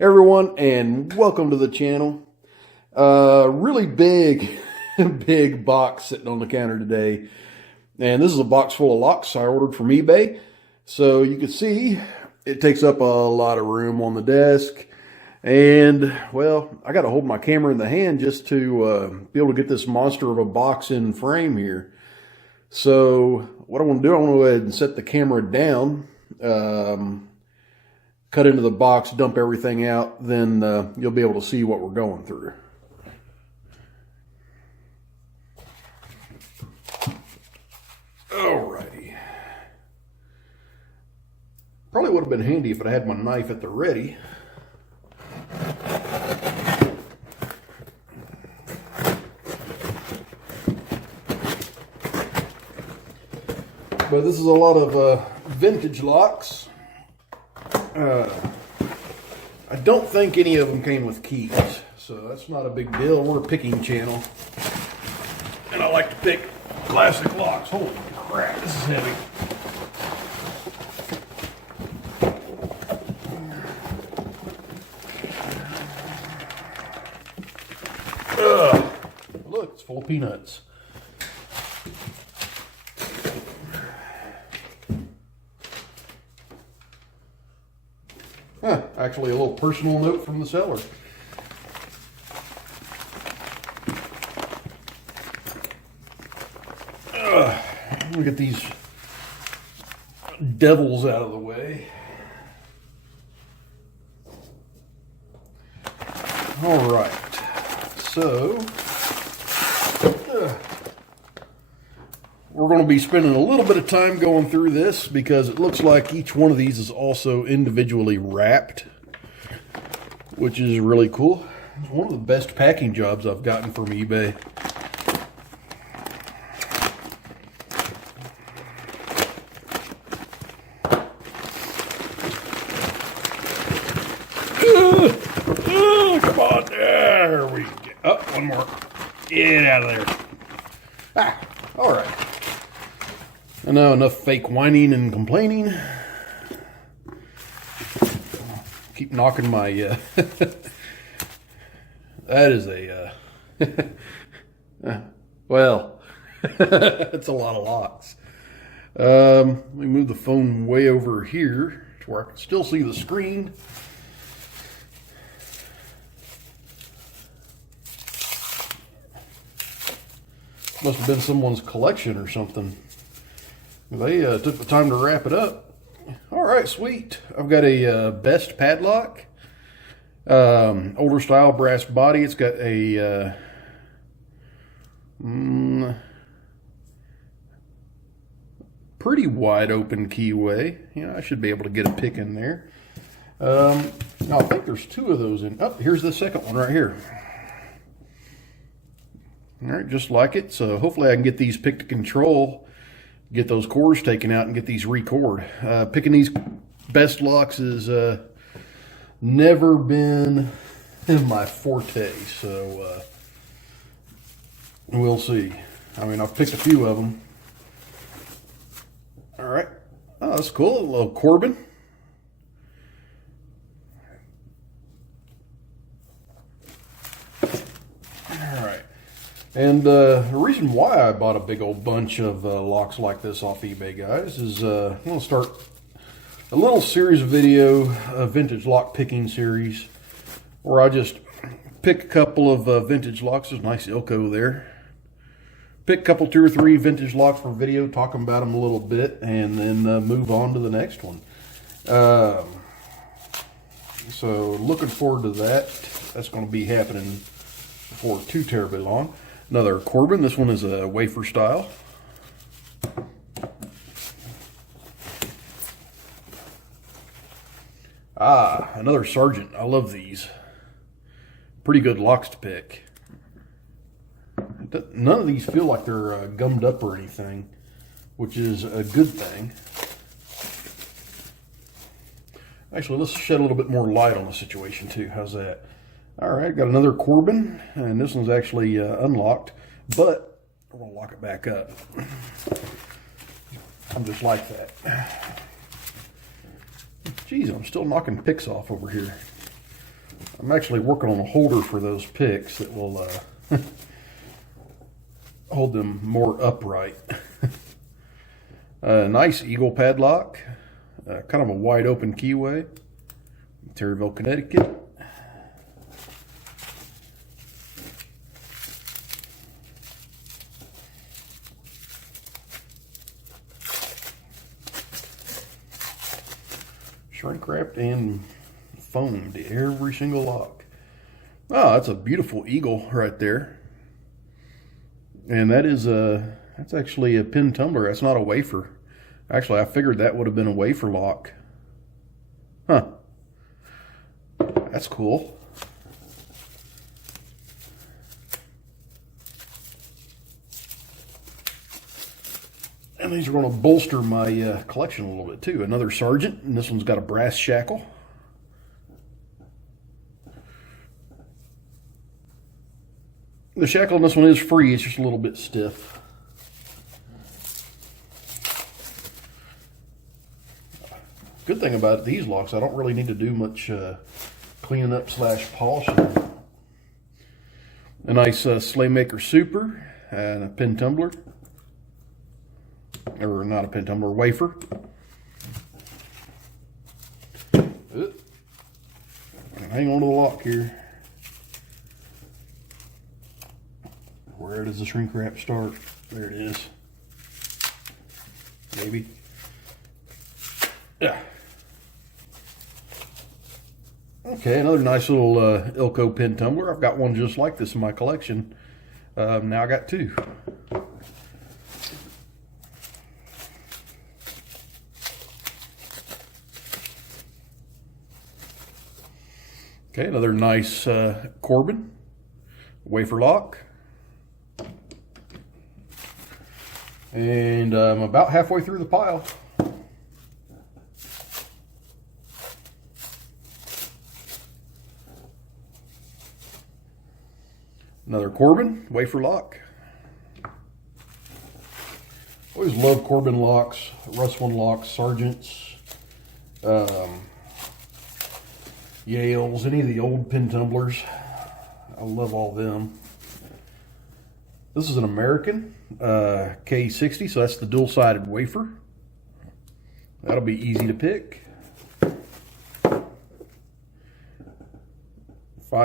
Everyone, and welcome to the channel. Really big big box sitting on the counter today, and this is a box full of locks I ordered from eBay. So you can see it takes up a lot of room on the desk, and well, I got to hold my camera in the hand just to be able to get this monster of a box in frame here. So what I want to do, I want to go ahead and set the camera down, cut into the box, dump everything out, then you'll be able to see what we're going through. Alrighty. Probably would have been handy if I had my knife at the ready. But this is a lot of vintage locks. I don't think any of them came with keys, so that's not a big deal. We're a picking channel, and I like to pick classic locks. Holy crap, this is heavy. Look, it's full of peanuts. Actually, a little personal note from the seller. Let me get these devils out of the way. All right, so we're going to be spending a little bit of time going through this because it looks like each one of these is also individually wrapped, which is really cool. It's one of the best packing jobs I've gotten from eBay. Come on, there we go. Oh, one more. Get out of there. All right. I know, enough fake whining and complaining. Keep knocking my, that is a, well, it's a lot of locks. Let me move the phone way over here to where I can still see the screen. Must have been someone's collection or something. They took the time to wrap it up. All right, sweet. I've got a Best padlock, older style brass body. It's got a pretty wide open keyway. You know, I should be able to get a pick in there. Now I think there's two of those in. Oh, here's the second one right here. All right, just like it. So hopefully I can get these picked to control, get those cores taken out, and get these re-cored. Picking these Best locks has never been my forte, so we'll see. I mean, I've picked a few of them. All right. Oh, that's cool. A little Corbin. All right. And the reason why I bought a big old bunch of locks like this off eBay, guys, is I'm going to start a little series of video, a vintage lock picking series, where I just pick a couple of vintage locks. There's a nice Ilko there. Pick a couple, 2 or 3 vintage locks for video, talking about them a little bit, and then move on to the next one. So looking forward to that. That's going to be happening before too terribly long. Another Corbin. This one is a wafer style. Another Sergeant. I love these. Pretty good locks to pick. None of these feel like they're gummed up or anything, which is a good thing. Actually, let's shed a little bit more light on the situation too. How's that? All right, got another Corbin, and this one's actually unlocked, but I'm gonna lock it back up. I'm just like that. Geez, I'm still knocking picks off over here. I'm actually working on a holder for those picks that will hold them more upright. Nice eagle padlock, kind of a wide open keyway, Terryville, Connecticut. Shrink wrapped and foamed every single lock. Oh, that's a beautiful eagle right there. And that is that's actually a pin tumbler. That's not a wafer. Actually, I figured that would have been a wafer lock. Huh. That's cool. And these are going to bolster my collection a little bit too. Another Sergeant, and this one's got a brass shackle. The shackle on this one is free, it's just a little bit stiff. Good thing about these locks, I don't really need to do much cleaning up / polishing. A nice Slaymaker Super and a pin tumbler. Or not a pin tumbler, wafer. Hang on to the lock here. Where does the shrink wrap start? There it is. Maybe. Yeah. Okay, another nice little Ilko pin tumbler. I've got one just like this in my collection. Now I got two. Okay, another nice Corbin wafer lock. And I'm about halfway through the pile. Another Corbin wafer lock. Always love Corbin locks, Russwin locks, Sergeants, Yales, any of the old pin tumblers. I love all them. This is an American K60, so that's the dual-sided wafer. That'll be easy to pick.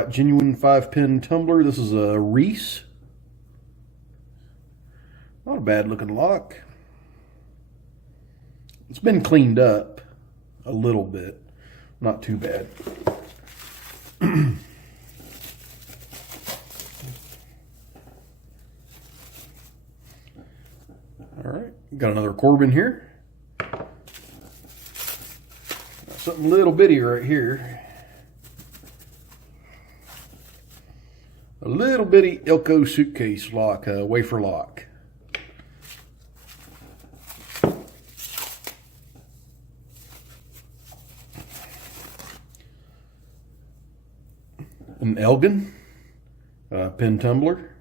Genuine 5-pin tumbler. This is a Reese. Not a bad looking lock. It's been cleaned up a little bit. Not too bad. All right, got another Corbin here. Got something little bitty right here. A little bitty Ilko suitcase lock, wafer lock. An Elgin pin tumbler.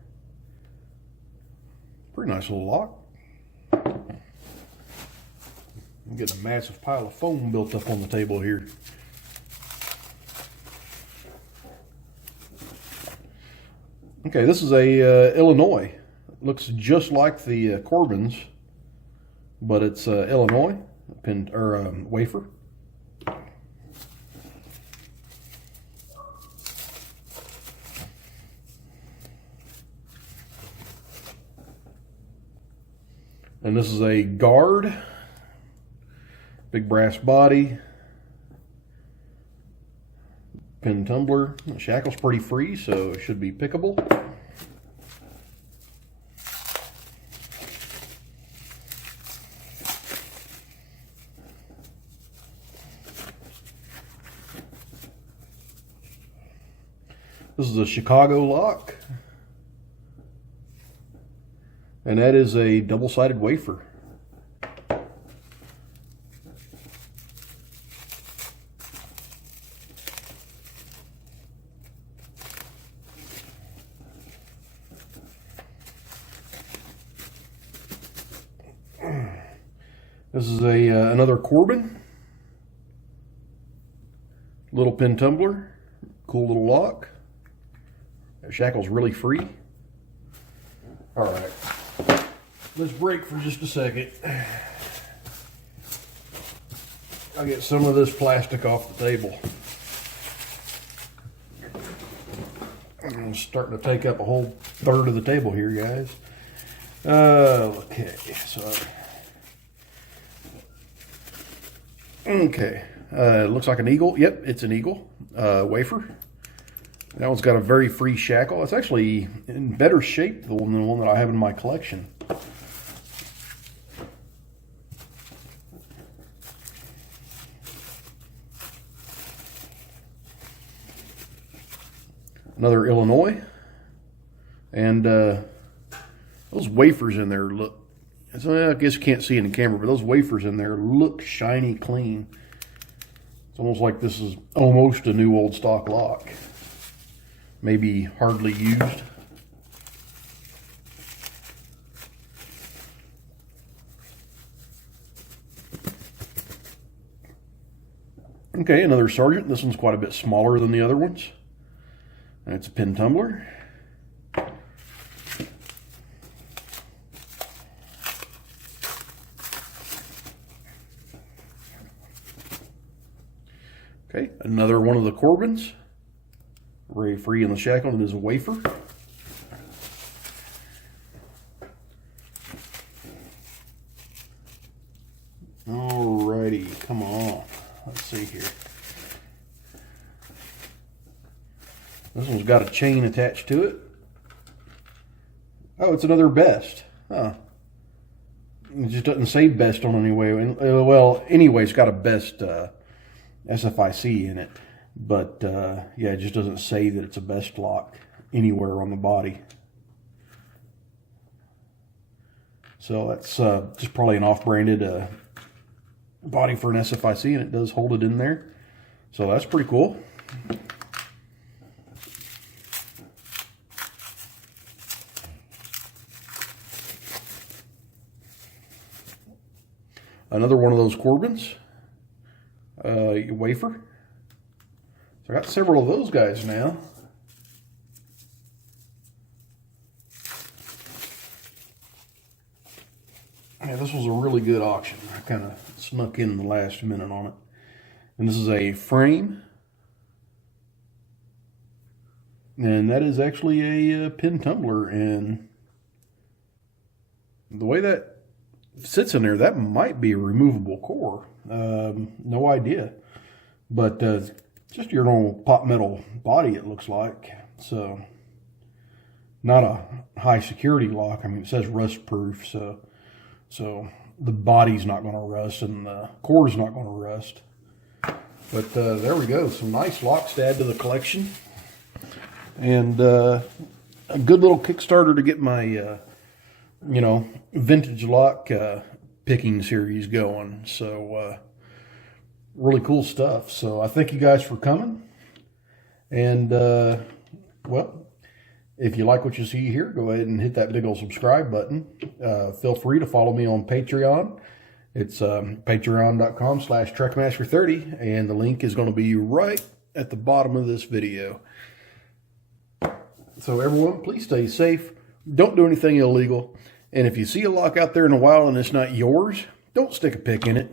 Pretty nice little lock. I'm getting a massive pile of foam built up on the table here. Okay, this is a Illinois. It looks just like the Corbins, but it's Illinois pin or wafer. And this is a Guard, big brass body, pin tumbler. The shackle's pretty free, so it should be pickable. This is a Chicago lock. And that is a double-sided wafer. This is another Corbin. Little pin tumbler. Cool little lock. That shackle's really free. All right, let's break for just a second. I'll get some of this plastic off the table. I'm starting to take up a whole third of the table here, guys. Okay, so okay, it looks like an eagle. Yep, it's an eagle wafer. That one's got a very free shackle. It's actually in better shape than the one that I have in my collection. Another Illinois, and those wafers in there look, I guess you can't see it in the camera, but those wafers in there look shiny clean. It's almost like this is almost a new old stock lock. Maybe hardly used. Okay, another Sergeant. This one's quite a bit smaller than the other ones. And it's a pin tumbler. Okay, another one of the Corbins. Very free in the shackle, and it is a wafer. Alrighty, come on. Let's see here. This one's got a chain attached to it. Oh, it's another Best. Huh. It just doesn't say Best on any way. Well, anyway, it's got a Best SFIC in it. But, yeah, it just doesn't say that it's a Best lock anywhere on the body. So that's just probably an off-branded body for an SFIC, and it does hold it in there. So that's pretty cool. Another one of those Corbins, wafer. So I got several of those guys now. Yeah, this was a really good auction. I kind of snuck in the last minute on it. And this is a frame. And that is actually a pin tumbler. And the way that sits in there, that might be a removable core. No idea. But just your normal pot metal body, it looks like. So, not a high security lock. I mean, it says rust proof, so the body's not going to rust and the core's not going to rust. But there we go. Some nice locks to add to the collection. And a good little Kickstarter to get my, you know, vintage lock picking series going. So, really cool stuff. So I thank you guys for coming. And, well, if you like what you see here, go ahead and hit that big old subscribe button. Feel free to follow me on Patreon. It's patreon.com/trekmaster30, and the link is going to be right at the bottom of this video. So everyone, please stay safe. Don't do anything illegal. And if you see a lock out there in the wild and it's not yours, don't stick a pick in it.